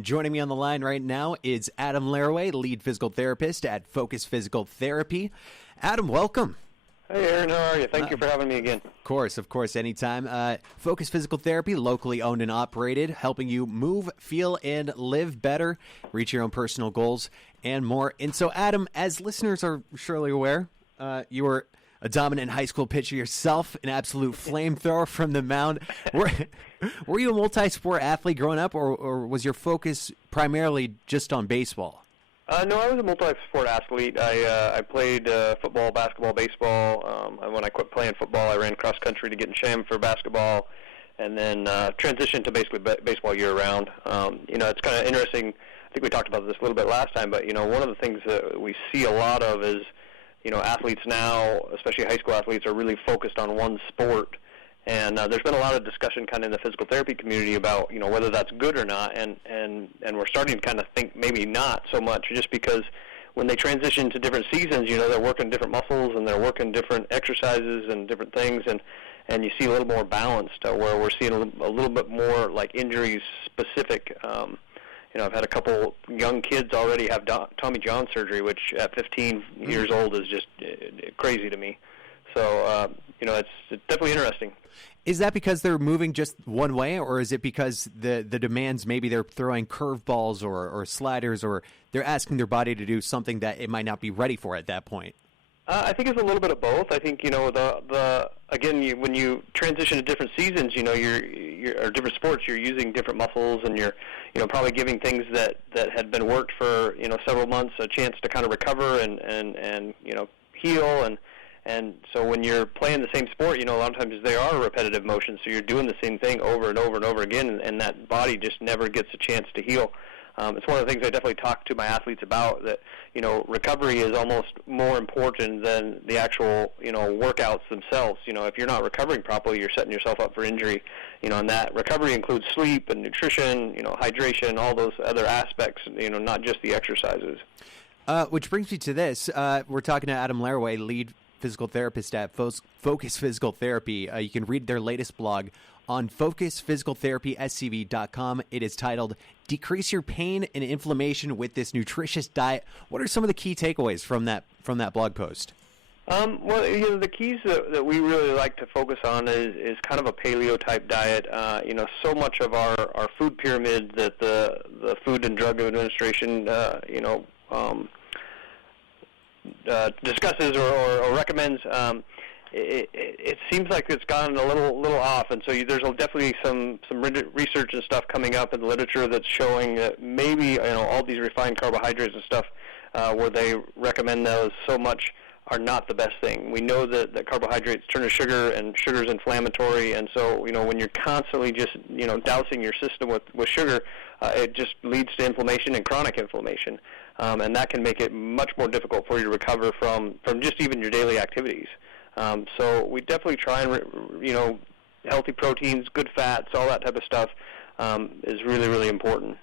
Joining me on the line right now is Adam Laraway, lead physical therapist at Focus Physical Therapy. Adam, welcome. Hey, Aaron, how are you? Thank you for having me again. Of course, anytime. Focus Physical Therapy, locally owned and operated, helping you move, feel, and live better, reach your own personal goals, and more. And so, Adam, as listeners are surely aware, you were a dominant high school pitcher yourself, an absolute flamethrower from the mound. Were you a multi-sport athlete growing up, or was your focus primarily just on baseball? No, I was a multi-sport athlete. I played football, basketball, baseball. When I quit playing football, I ran cross-country to get in shape for basketball, and then transitioned to basically baseball year-round. It's kind of interesting. I think we talked about this a little bit last time, but, one of the things that we see a lot of is, athletes now, especially high school athletes, are really focused on one sport. And there's been a lot of discussion kind of in the physical therapy community about, whether that's good or not. And we're starting to kind of think maybe not so much, just because when they transition to different seasons, they're working different muscles and they're working different exercises and different things. And you see a little more balanced where we're seeing a little bit more like injuries specific. I've had a couple young kids already have Tommy John surgery, which at 15 years old is just crazy to me. So, it's definitely interesting. Is that because they're moving just one way, or is it because the demands, maybe they're throwing curveballs or sliders, or they're asking their body to do something that it might not be ready for at that point? I think it's a little bit of both. I think, when you transition to different seasons, or different sports, you're using different muscles, and you're, probably giving things that had been worked for, several months a chance to kind of recover and heal. And so when you're playing the same sport, a lot of times they are repetitive motions, so you're doing the same thing over and over and over again, and that body just never gets a chance to heal. It's one of the things I definitely talk to my athletes about, that, recovery is almost more important than the actual, workouts themselves. If you're not recovering properly, you're setting yourself up for injury, and that recovery includes sleep and nutrition, hydration, all those other aspects, not just the exercises. Which brings me to this. We're talking to Adam Laraway, lead physical therapist at Focus Physical Therapy. You can read their latest blog on focusphysicaltherapyscv.com. It is titled "Decrease Your Pain and Inflammation with This Nutritious Diet." What are some of the key takeaways from that blog post? The keys that we really like to focus on is kind of a paleo type diet. So much of our food pyramid that the Food and Drug Administration discusses or recommends, it seems like it's gotten a little off, and so there's definitely some research and stuff coming up in the literature that's showing that maybe all these refined carbohydrates and stuff where they recommend those so much are not the best thing. We know that carbohydrates turn to sugar, and sugar is inflammatory, and so when you're constantly just dousing your system with sugar, it just leads to inflammation and chronic inflammation. And that can make it much more difficult for you to recover from just even your daily activities. So we definitely try and, healthy proteins, good fats, all that type of stuff is really, really important.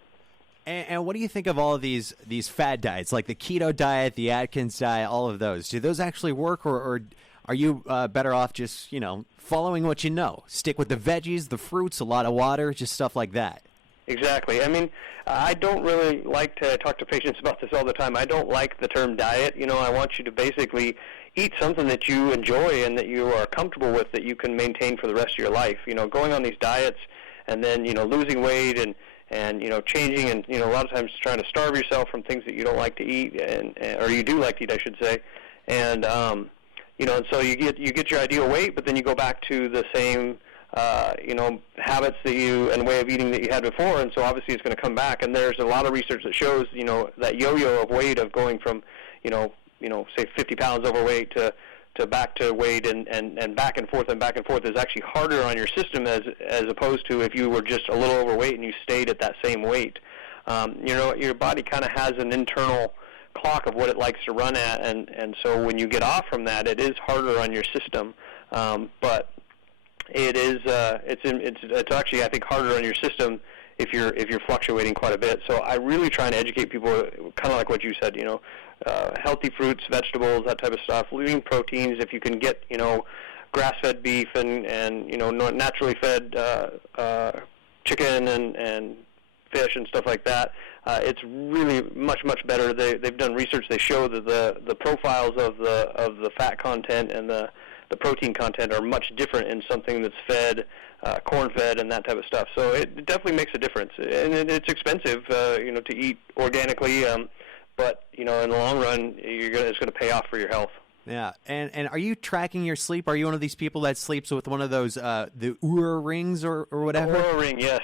And what do you think of all of these fad diets, like the keto diet, the Atkins diet, all of those? Do those actually work, or are you better off just, following what you know? Stick with the veggies, the fruits, a lot of water, just stuff like that. Exactly. I mean, I don't really like to talk to patients about this all the time. I don't like the term diet. I want you to basically eat something that you enjoy and that you are comfortable with, that you can maintain for the rest of your life. Going on these diets and then, losing weight and changing and, a lot of times trying to starve yourself from things that you don't like to eat, or you do like to eat, I should say. And, and so you get your ideal weight, but then you go back to the same habits and way of eating that you had before, and so obviously it's going to come back. And there's a lot of research that shows, that yo-yo of weight of going from, say 50 pounds overweight to back to weight and back and forth is actually harder on your system as opposed to if you were just a little overweight and you stayed at that same weight. Your body kind of has an internal clock of what it likes to run at, and so when you get off from that, it is harder on your system. But it is it's actually, I think, harder on your system if you're fluctuating quite a bit. So I really try and educate people, kind of like what you said, healthy fruits, vegetables, that type of stuff, lean proteins. If you can get grass-fed beef and naturally fed chicken and fish and stuff like that, it's really much better. They've done research. They show that the profiles of the fat content and the protein content are much different in something that's fed, corn-fed, and that type of stuff. So it definitely makes a difference. And it's expensive, to eat organically, but in the long run, it's going to pay off for your health. Yeah, and are you tracking your sleep? Are you one of these people that sleeps with one of those the Oura rings or whatever? Oura ring, yes.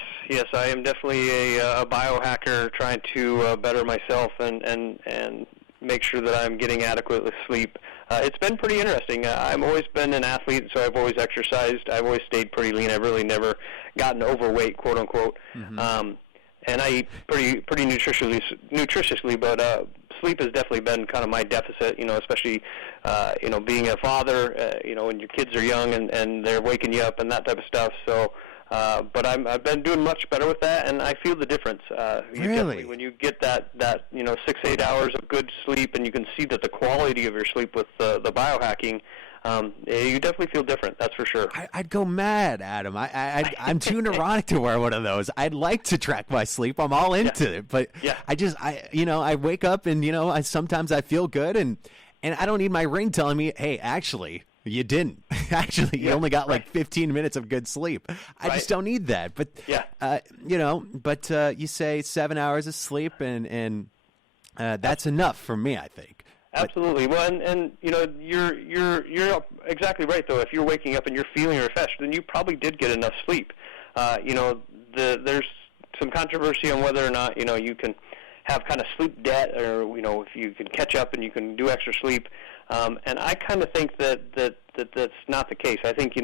I am definitely a biohacker trying to better myself and make sure that I'm getting adequate sleep. It's been pretty interesting. I've always been an athlete, so I've always exercised. I've always stayed pretty lean. I've really never gotten overweight, quote unquote. Mm-hmm. And I eat pretty nutritiously, but sleep has definitely been kind of my deficit, especially, being a father, when your kids are young and they're waking you up and that type of stuff. So, but I've been doing much better with that, and I feel the difference. Really? When you get that 6-8 hours of good sleep, and you can see that the quality of your sleep with the biohacking, you definitely feel different. That's for sure. I'd go mad, Adam. I'm too neurotic to wear one of those. I'd like to track my sleep. I'm all into it, but I wake up and sometimes I feel good, and I don't need my ring telling me, hey, actually, you didn't. Actually, you only got like 15 minutes of good sleep. I just don't need that. But you say 7 hours of sleep, and that's enough for me, I think. Absolutely. Well, and you're exactly right, though. If you're waking up and you're feeling refreshed, then you probably did get enough sleep. There's some controversy on whether or not you can have kind of sleep debt, or if you can catch up and you can do extra sleep. And I kind of think that's not the case. I think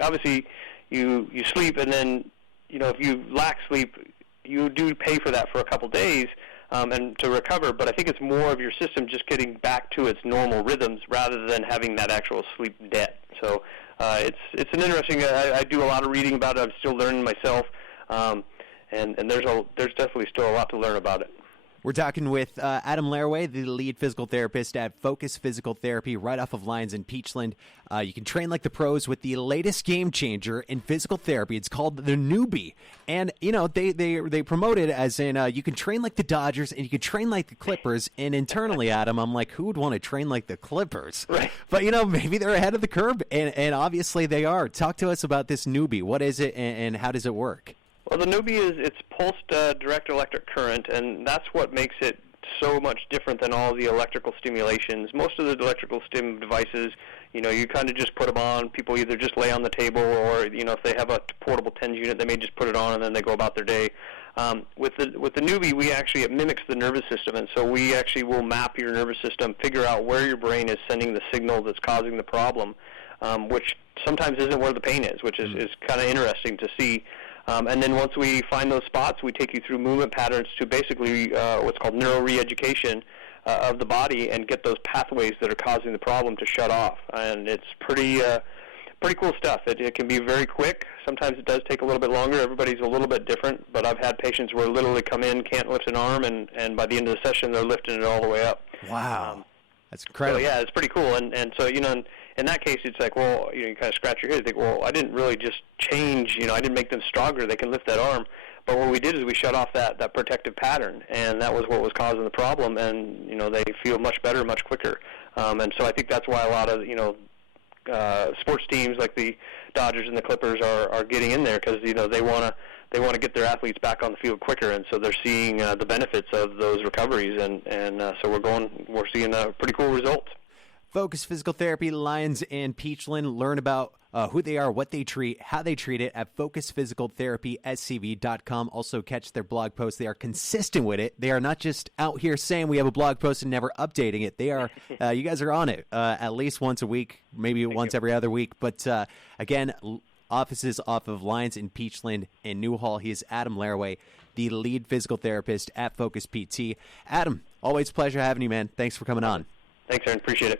obviously you sleep, and then if you lack sleep, you do pay for that for a couple days. And to recover, but I think it's more of your system just getting back to its normal rhythms rather than having that actual sleep debt. So it's an interesting. I do a lot of reading about it. I'm still learning myself, and there's definitely still a lot to learn about it. We're talking with Adam Laraway, the lead physical therapist at Focus Physical Therapy right off of Lyons in Peachland. You can train like the pros with the latest game changer in physical therapy. It's called the Newbie. And, they promote it as in you can train like the Dodgers and you can train like the Clippers. And internally, Adam, I'm like, who would want to train like the Clippers? Right. But, maybe they're ahead of the curve, and obviously they are. Talk to us about this Newbie. What is it, and how does it work? Well, the Newbie it's pulsed direct electric current, and that's what makes it so much different than all the electrical stimulations. Most of the electrical stim devices, you kind of just put them on. People either just lay on the table, or if they have a portable TENS unit, they may just put it on and then they go about their day. With the Newbie, it mimics the nervous system, and so we actually will map your nervous system, figure out where your brain is sending the signal that's causing the problem, which sometimes isn't where the pain is, which is kind of interesting to see. And then once we find those spots, we take you through movement patterns to basically what's called neuro-re-education of the body, and get those pathways that are causing the problem to shut off. And it's pretty cool stuff. It can be very quick. Sometimes it does take a little bit longer. Everybody's a little bit different, but I've had patients where literally come in, can't lift an arm, and by the end of the session, they're lifting it all the way up. Wow. That's incredible. So, yeah, it's pretty cool. And so, in that case, it's like, well, you kind of scratch your head and think, well, I didn't really just change, I didn't make them stronger. They can lift that arm. But what we did is we shut off that protective pattern, and that was what was causing the problem. And, they feel much better, much quicker. And so I think that's why a lot of, sports teams like the Dodgers and the Clippers are getting in there, because, they want to get their athletes back on the field quicker, and so they're seeing the benefits of those recoveries, and so we're seeing pretty cool results. Focus Physical Therapy, Lyons and Peachland. Learn about who they are, what they treat, how they treat it at focusphysicaltherapyscv.com. Also catch their blog posts. They are consistent with it. They are not just out here saying we have a blog post and never updating it. They are, you guys are on it at least once a week, maybe once every other week. But again, offices off of Lyons in Peachland and Newhall. He is Adam Laraway, the lead physical therapist at Focus PT. Adam, always a pleasure having you, man. Thanks for coming on. Thanks, Aaron. Appreciate it.